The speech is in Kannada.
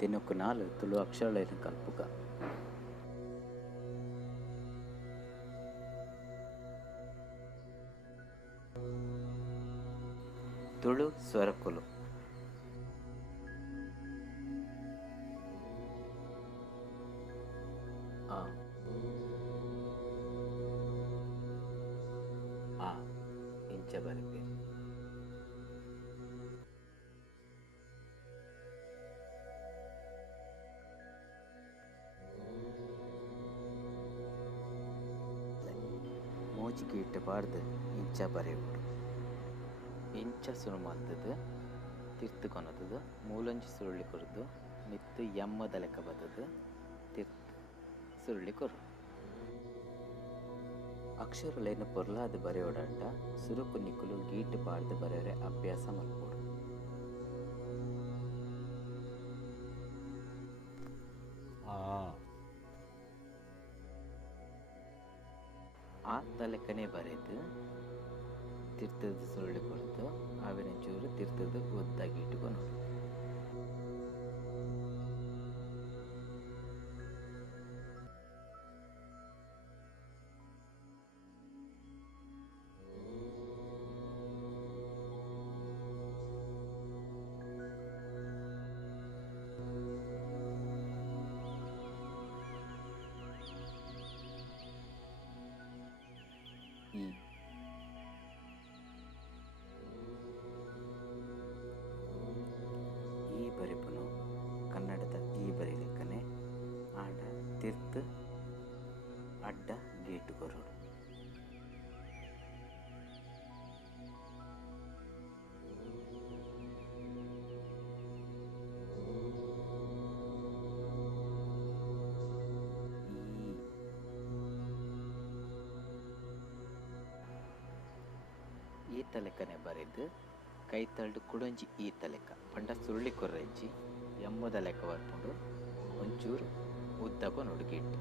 ತಿನ್ನೊಕ್ಕು ನಾಲ್ ತುಳು ಅಕ್ಷರಗಳೇನು ಕಲ್ಪುಗ ತುಳು ಸ್ವರಕುಲು ಆ ಆ ಇಂಚ ಬರಬೇಡಿ. ಮೋಜಿಗೆ ಇಟ್ಟಬಾರ್ದು ಇಂಚ ಬರೆಯುವುದು. ಇಂಚ ಸುರು ಮಲ್ತದು ತಿರ್ತು ಕೊನದು ಮೂಲಂಜಿ ಸುರುಳಿ ಕೊರದು ಮಿತ್ತು ಎಮ್ಮದ ಲೆಕ್ಕ ಬದದು ತಿರ್ತು ಸುರುಳಿ ಕೊರು. ಅಕ್ಷರಗಳೇನು ಪೊರ್ಲಾದ ಬರೆಯೋಡಾಟ ಸುರುಕು ನಿಕ್ಕಲು ಗೀಟ್ ಬಾರ್ದು ಬರೆಯೋರೆ ಅಭ್ಯಾಸ ಮಲ್ಪೋಡು. ಆ ತಲೆಕನೆ ಬರೆದು ತಿರ್ತದ ಸುರುಳಿ ಕೊರತು ಆವಿನ ಚೂರು ತಿರ್ತದ ಒದ್ದಾಗಿ ಇಟ್ಟುಕೊಂಡು ಈ ಬರೆಪನು ಕನ್ನಡದ ಈ ಬರಿ ಲೆಕ್ಕನೆ ಆಡ ತಿರ್ತು ಅಡ್ಡ ಗೇಟು ಕೊರೋಡು. ಈತ ಲೆಕ್ಕನೆ ಬರೆದು ಕೈ ತಳ್ಳು ಕುಡಂಜಿ ಈತ ಲೆಕ್ಕ ಪಂಡ ಸುರುಳಿ ಕೊರ್ರೆಂಚಿ ಎಮ್ಮದ ಲೆಕ್ಕ ಬರ್ಕೊಂಡು ಒಂಚೂರು ಉದ್ದಕ್ಕೂ ನುಡುಗಿಟ್ಟು